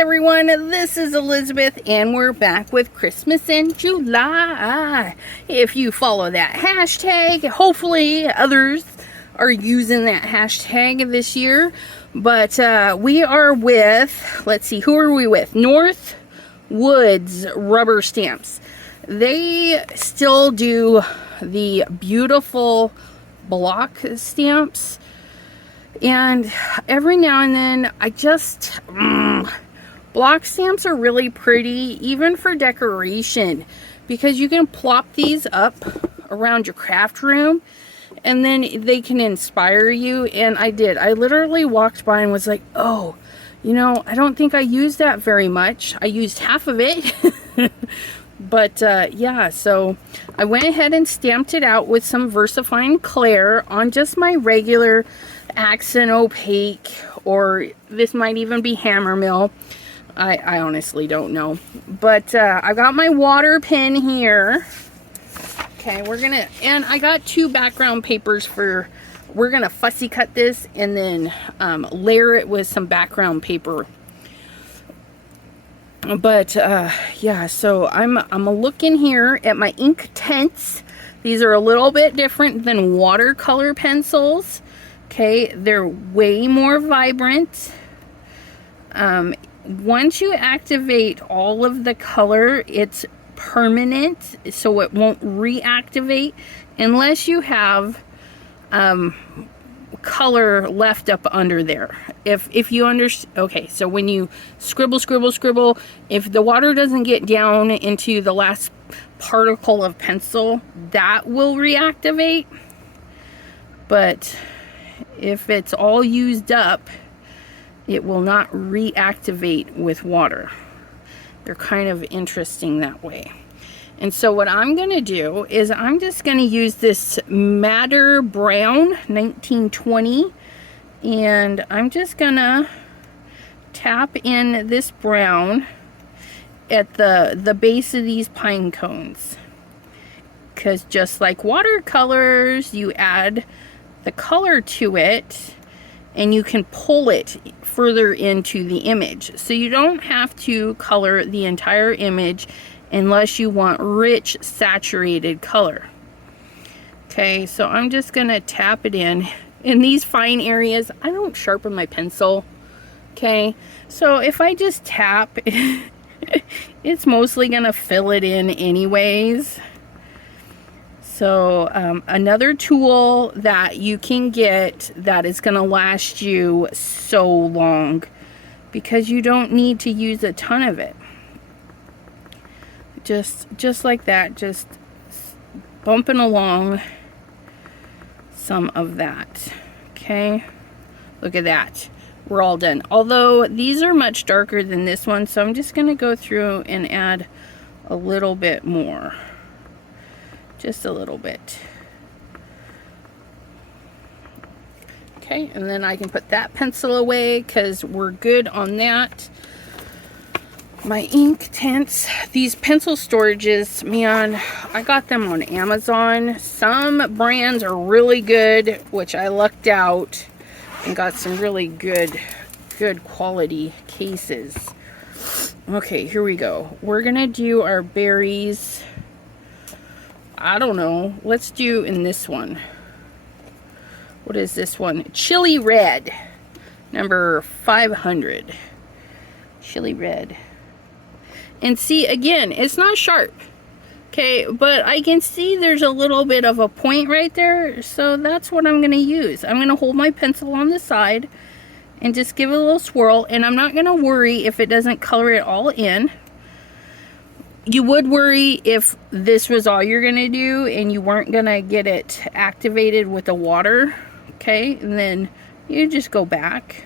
everyone, this is Elizabeth and we're back with Christmas in July. If you follow that hashtag, hopefully others are using that hashtag this year. But we are with, let's see, who are we with? Northwoods rubber stamps. They still do the beautiful block stamps. And every now and then, I just, block stamps are really pretty, even for decoration, because you can plop these up around your craft room, and then they can inspire you. And I did. I literally walked by and was like, oh, you know, I don't think I used that very much. I used half of it. But yeah, so I went ahead and stamped it out with some VersaFine Clair on just my regular accent opaque, or this might even be hammer mill. I honestly don't know. But I got my water pen here. Okay, and I got two background papers we're gonna fussy cut this and then layer it with some background paper. But yeah, so I'm looking here at my ink tints. These are a little bit different than watercolor pencils. Okay, they're way more vibrant. Once you activate all of the color, it's permanent, so it won't reactivate unless you have color left up under there. If you understand. Okay, so when you scribble, if the water doesn't get down into the last particle of pencil, that will reactivate. But if it's all used up, it will not reactivate with water. They're kind of interesting that way. And so what I'm going to do is I'm just going to use this Madder Brown 1920, and I'm just going to tap in this brown at the base of these pine cones. Because just like watercolors, you add the color to it and you can pull it further into the image. So you don't have to color the entire image unless you want rich saturated color. Okay, so I'm just gonna tap it in these fine areas. I don't sharpen my pencil. Okay, so if I just tap, it's mostly gonna fill it in anyways. So another tool that you can get that is gonna last you so long, because you don't need to use a ton of it. Just like that, just bumping along some of that. Okay, look at that, we're all done. Although these are much darker than this one, so I'm just gonna go through and add a little bit more, just a little bit. Okay, and then I can put that pencil away because we're good on that. My ink tints, these pencil storages, man, I got them on Amazon. Some brands are really good, which I lucked out and got some really good quality cases. Okay, here we go. We're gonna do our berries. I don't know, let's do in this one. What is this one? Chili Red, number 500. Chili Red. And see, again, it's not sharp, okay, but I can see there's a little bit of a point right there, so that's what I'm going to use. I'm going to hold my pencil on the side and just give it a little swirl, and I'm not going to worry if it doesn't color it all in. You would worry if this was all you're going to do and you weren't going to get it activated with the water, okay, and then you just go back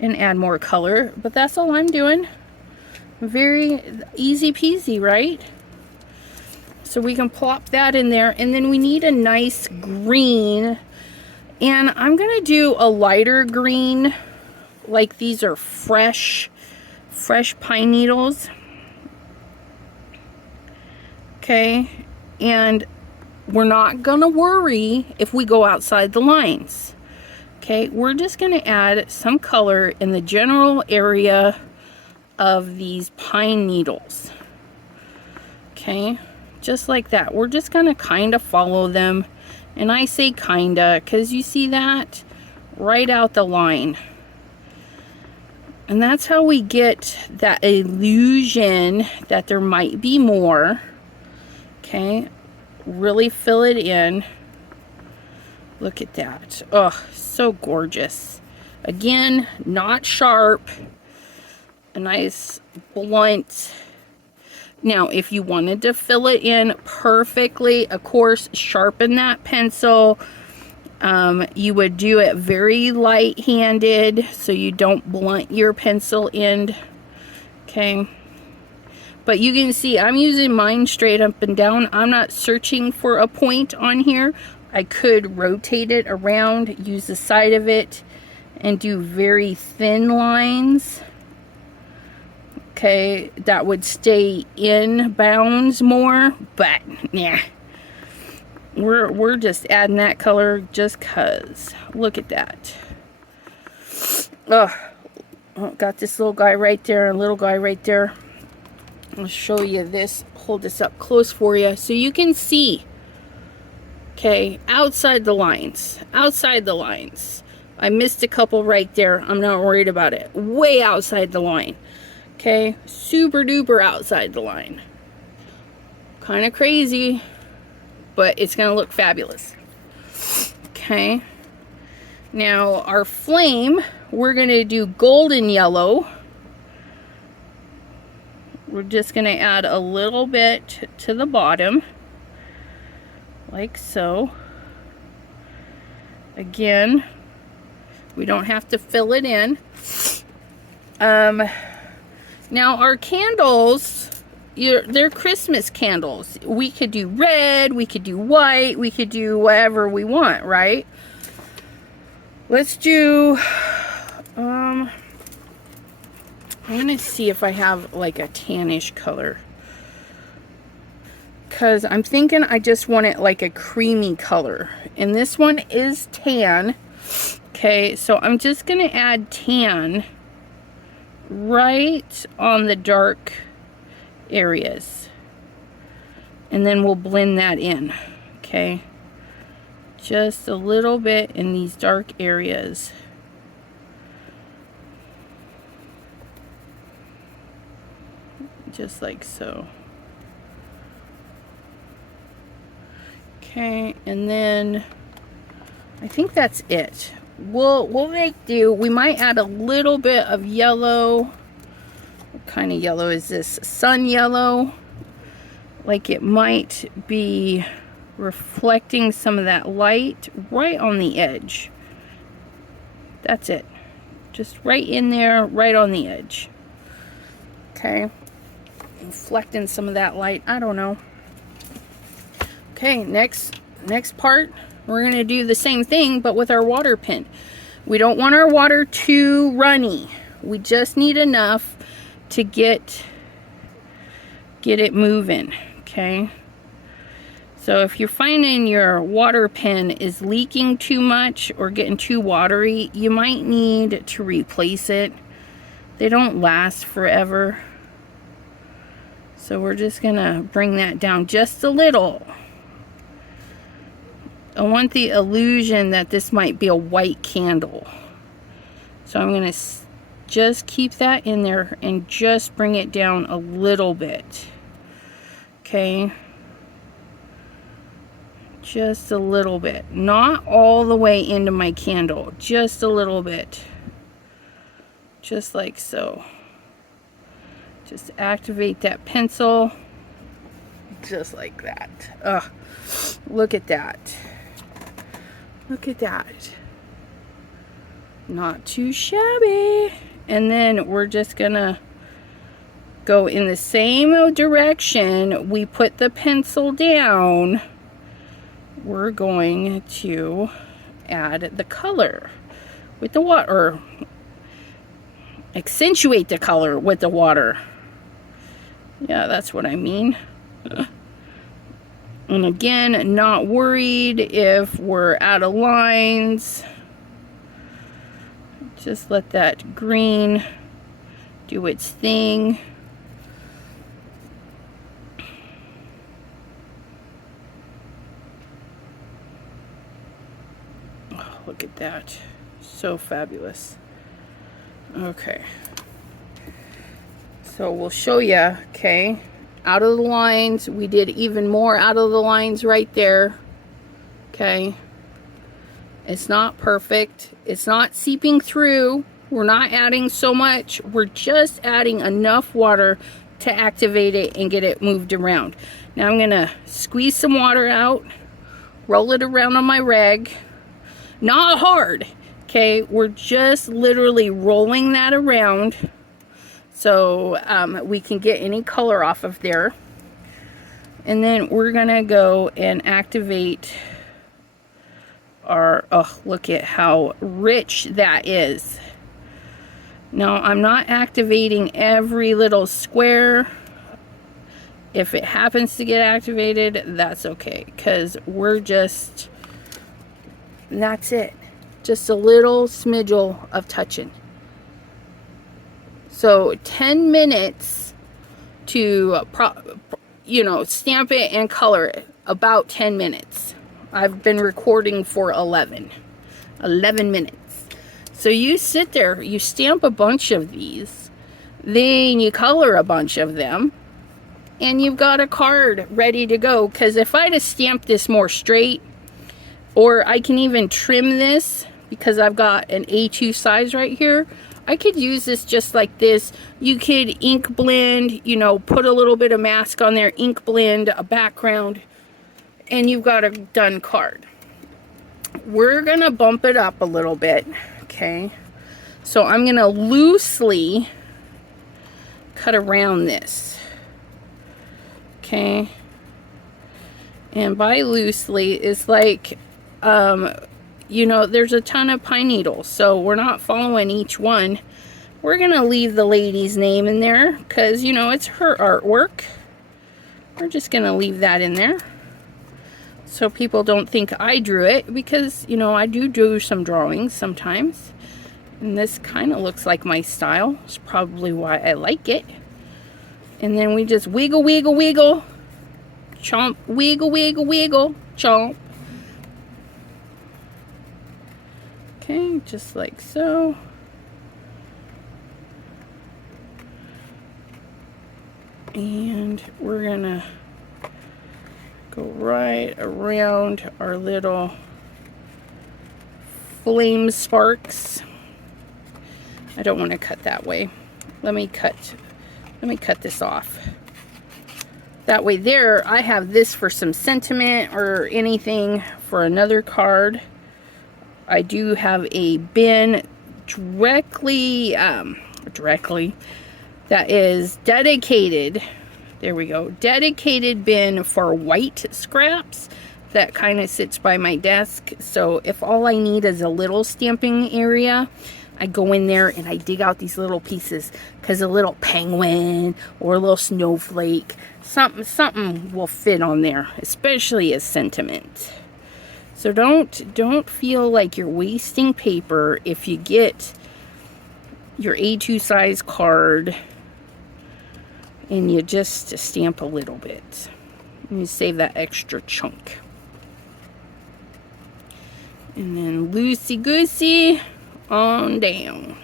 and add more color, but that's all I'm doing. Very easy peasy, right? So we can plop that in there, and then we need a nice green, and I'm gonna do a lighter green, like these are fresh pine needles. Okay, and we're not gonna worry if we go outside the lines. Okay, we're just gonna add some color in the general area of these pine needles. Okay, just like that. We're just gonna kind of follow them. And I say kinda because you see that right out the line. And that's how we get that illusion that there might be more. Okay, really fill it in. Look at that. Oh, so gorgeous. Again, not sharp. A nice blunt. Now, if you wanted to fill it in perfectly, of course, sharpen that pencil. You would do it very light-handed so you don't blunt your pencil end. Okay. But you can see I'm using mine straight up and down. I'm not searching for a point on here. I could rotate it around, use the side of it, and do very thin lines. Okay, that would stay in bounds more, but yeah. We're just adding that color just cause. Look at that. Oh, got this little guy right there, a little guy right there. I'll show you this. Hold this up close for you so you can see. Okay, outside the lines. Outside the lines. I missed a couple right there. I'm not worried about it. Way outside the line. Okay, super duper outside the line. Kind of crazy, but it's going to look fabulous. Okay, now our flame, we're going to do golden yellow. We're just going to add a little bit to the bottom, like so. Again, we don't have to fill it in. Now our candles, they're Christmas candles. We could do red, we could do white, we could do whatever we want, right? Let's do, I'm gonna see if I have like a tannish color. Because I'm thinking I just want it like a creamy color. And this one is tan. Okay, so I'm just gonna add tan right on the dark areas, and then we'll blend that in. Okay, just a little bit in these dark areas. Just like so. Okay, and then I think that's it. We'll make do. We might add a little bit of yellow. What kind of yellow is this? Sun yellow. Like it might be reflecting some of that light right on the edge. That's it. Just right in there, right on the edge. Okay. Reflecting some of that light. I don't know. Okay, next part. We're going to do the same thing, but with our water pen. We don't want our water too runny. We just need enough to get it moving, okay? So if you're finding your water pen is leaking too much or getting too watery, you might need to replace it. They don't last forever. So we're just going to bring that down just a little. I want the illusion that this might be a white candle. So I'm going to just keep that in there and just bring it down a little bit. Okay. Just a little bit. Not all the way into my candle. Just a little bit. Just like so. Just activate that pencil. Just like that. Ugh. Look at that. Look at that. Not too shabby. And then we're just gonna go in the same direction we put the pencil down. We're going to add the color with the water. Accentuate the color with the water. Yeah, that's what I mean. And again, not worried if we're out of lines. Just let that green do its thing. Oh, look at that. So fabulous. Okay. So we'll show you, okay, out of the lines. We did even more out of the lines right there. Okay. It's not perfect. It's not seeping through. We're not adding so much. We're just adding enough water to activate it and get it moved around. Now I'm gonna squeeze some water out, roll it around on my rag. Not hard, okay? We're just literally rolling that around so we can get any color off of there. And then we're gonna go and activate our, oh, look at how rich that is. Now I'm not activating every little square. If it happens to get activated, that's okay, because we're just, that's it. Just a little smidgel of touching. So 10 minutes to, you know, stamp it and color it. About 10 minutes. I've been recording for 11 minutes. So you sit there, you stamp a bunch of these, then you color a bunch of them, and you've got a card ready to go. Because if I'd have stamped this more straight, or I can even trim this, because I've got an A2 size right here, I could use this just like this. You could ink blend, you know, put a little bit of mask on there, ink blend a background, and you've got a done card. We're gonna bump it up a little bit, okay? So I'm gonna loosely cut around this, okay? And by loosely, it's like, you know, there's a ton of pine needles, so we're not following each one. We're gonna leave the lady's name in there because, you know, it's her artwork. We're just gonna leave that in there so people don't think I drew it, because, you know, I do some drawings sometimes, and this kind of looks like my style. It's probably why I like it. And then we just wiggle, wiggle, wiggle, chomp, wiggle, wiggle, wiggle, chomp. Okay, just like so. And we're gonna go right around our little flame sparks. I don't want to cut that way. Let me cut this off. That way there, I have this for some sentiment or anything for another card. I do have a bin directly that is dedicated. There we go. Dedicated bin for white scraps that kind of sits by my desk. So if all I need is a little stamping area, I go in there and I dig out these little pieces, because a little penguin or a little snowflake, something will fit on there, especially as sentiment. So don't feel like you're wasting paper if you get your A2 size card and you just stamp a little bit. And you save that extra chunk. And then loosey-goosey on down.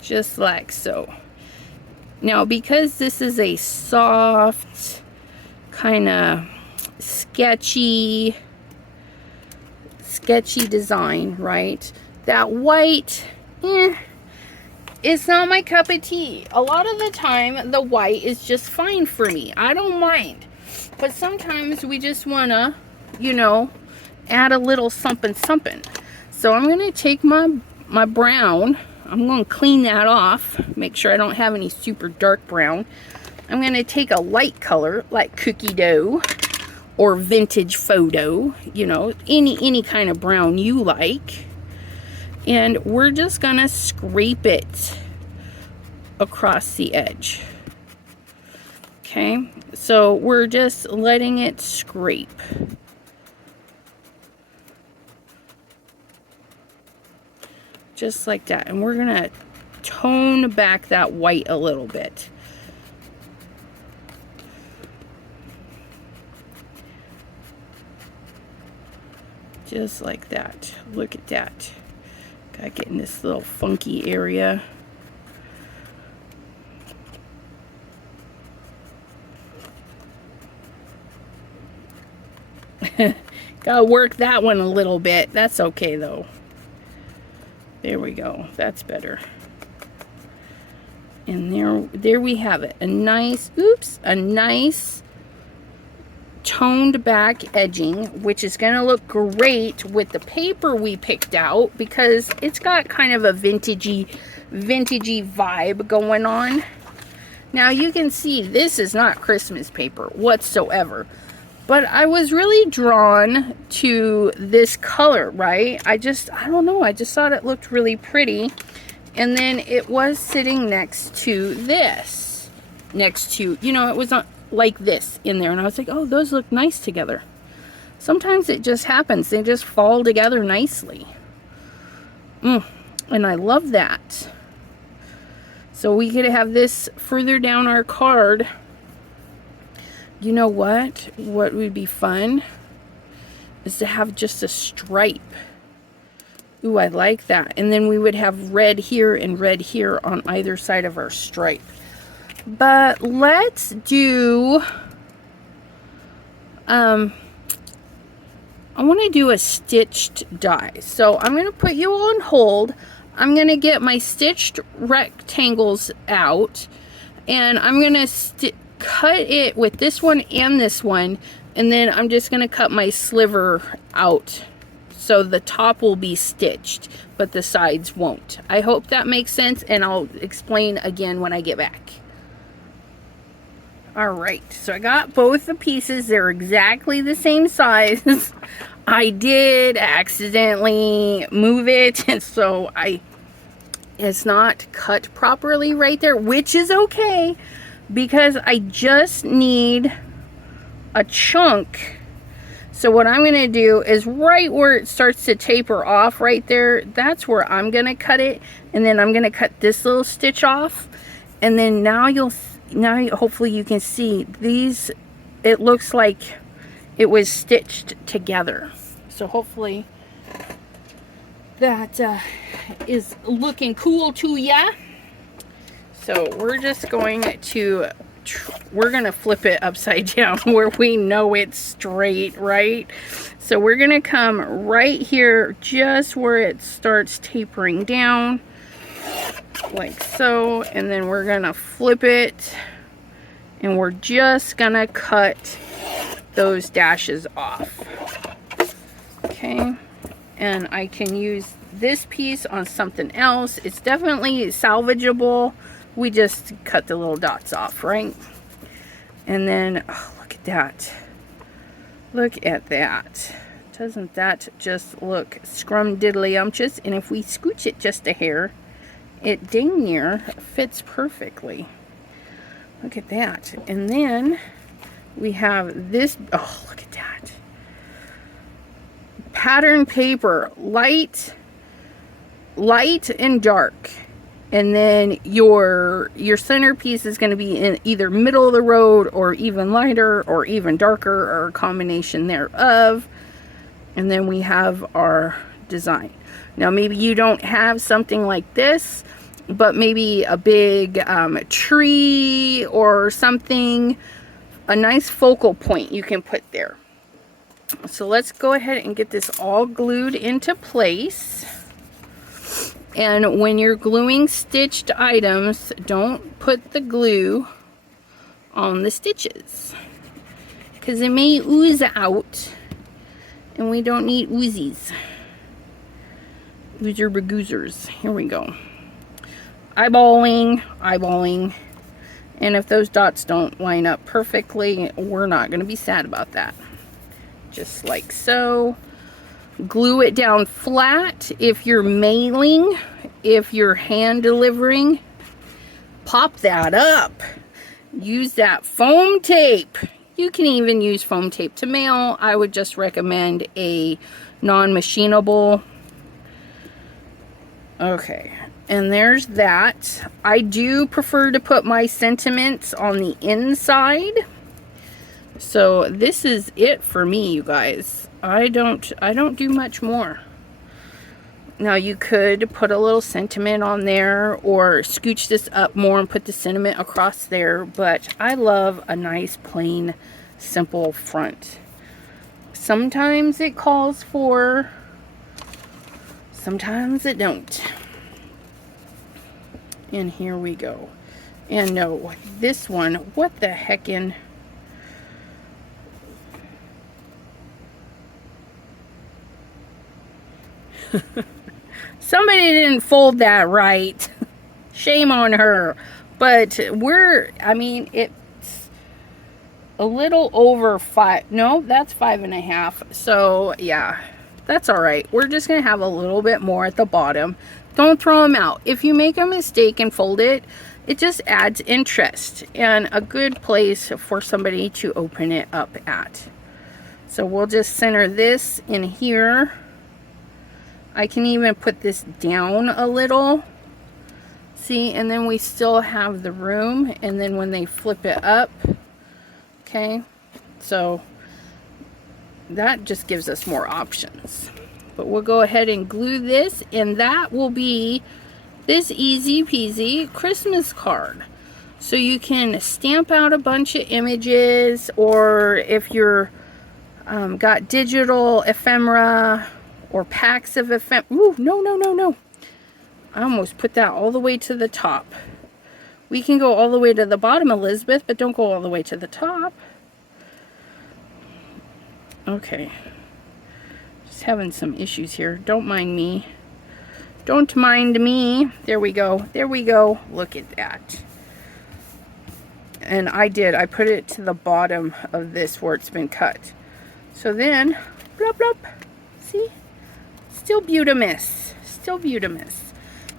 Just like so. Now, because this is a soft, kind of sketchy design, right? That white, it's not my cup of tea. A lot of the time, the white is just fine for me. I don't mind. But sometimes we just want to, you know, add a little something. So I'm going to take my brown. I'm going to clean that off. Make sure I don't have any super dark brown. I'm going to take a light color, like cookie dough or vintage photo. You know, any kind of brown you like. And we're just gonna scrape it across the edge. Okay, so we're just letting it scrape. Just like that. And we're gonna tone back that white a little bit. Just like that. Look at that. Gotta get in this little funky area. Gotta work that one a little bit. That's okay though. There we go. That's better. And there we have it. A nice, a nice toned back edging, which is going to look great with the paper we picked out because it's got kind of a vintagey vibe going on. Now you can see this is not Christmas paper whatsoever, but I was really drawn to this color, right? I don't know, I just thought it looked really pretty. And then it was sitting next to this, it was not like this in there, and I was like, oh, those look nice together. Sometimes it just happens, they just fall together nicely. And I love that. So we could have this further down our card. You know what would be fun is to have just a stripe. Ooh, I like that. And then we would have red here and red here on either side of our stripe. But let's do, I want to do a stitched die. So I'm going to put you on hold. I'm going to get my stitched rectangles out. And I'm going to cut it with this one and this one. And then I'm just going to cut my sliver out. So the top will be stitched, but the sides won't. I hope that makes sense. And I'll explain again when I get back. Alright, so I got both the pieces. They're exactly the same size. I did accidentally move it, and so it's not cut properly right there, which is okay because I just need a chunk. So what I'm going to do is right where it starts to taper off right there, that's where I'm going to cut it, and then I'm going to cut this little stitch off, and then now hopefully you can see these, it looks like it was stitched together. So hopefully that is looking cool to ya. So we're just going to flip it upside down where we know it's straight, right? So we're gonna come right here just where it starts tapering down like so, and then we're gonna flip it, and we're just gonna cut those dashes off. Okay, and I can use this piece on something else. It's definitely salvageable. We just cut the little dots off, right? And then, oh, look at that. Look at that. Doesn't that just look scrumdiddly-umptious? And if we scooch it just a hair, it dang near fits perfectly. Look at that. And then we have this, oh, look at that. Pattern paper, light and dark. And then your centerpiece is going to be in either middle of the road or even lighter or even darker or a combination thereof. And then we have our design. Now maybe you don't have something like this, but maybe a big tree or something, a nice focal point you can put there. So let's go ahead and get this all glued into place. And when you're gluing stitched items, don't put the glue on the stitches, because it may ooze out, and we don't need oozies. Oozer begoozers. Here we go. Eyeballing. And if those dots don't line up perfectly, we're not going to be sad about that. Just like so. Glue it down flat if you're mailing. If you're hand delivering, pop that up. Use that foam tape. You can even use foam tape to mail. I would just recommend a non-machinable. Okay, And there's that. I do prefer to put my sentiments on the inside. So this is it for me, you guys. I don't do much more. Now you could put a little sentiment on there or scooch this up more and put the sentiment across there, but I love a nice plain simple front. Sometimes it calls for, sometimes it don't. And here we go. And no, this one, what the heckin'. Somebody didn't fold that right. Shame on her. But I mean, it's a little over 5. No, that's 5.5. So yeah, that's all right. We're just gonna have a little bit more at the bottom. Don't throw them out. If you make a mistake and fold it, it just adds interest and a good place for somebody to open it up at. So we'll just center this in here. I can even put this down a little. See, and then we still have the room, and then when they flip it up, okay, so that just gives us more options. But we'll go ahead and glue this, and that will be this easy peasy Christmas card. So you can stamp out a bunch of images, or if you're got digital ephemera or packs of ephemera. Ooh, no. I almost put that all the way to the top. We can go all the way to the bottom, Elizabeth, but don't go all the way to the top. Okay. Just having some issues here. Don't mind me. Don't mind me. There we go. There we go. Look at that. And I put it to the bottom of this where it's been cut. So then, blop, blop. See? Still beautimous. Still beautimous.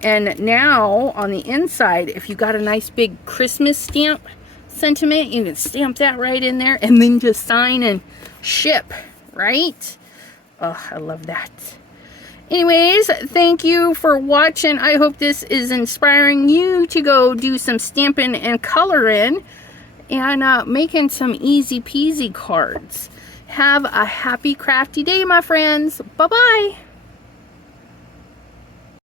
And now on the inside, if you got a nice big Christmas stamp sentiment, you can stamp that right in there and then just sign and ship, right? Oh, I love that. Anyways, thank you for watching. I hope this is inspiring you to go do some stamping and coloring and making some easy peasy cards. Have a happy crafty day, my friends. Bye-bye.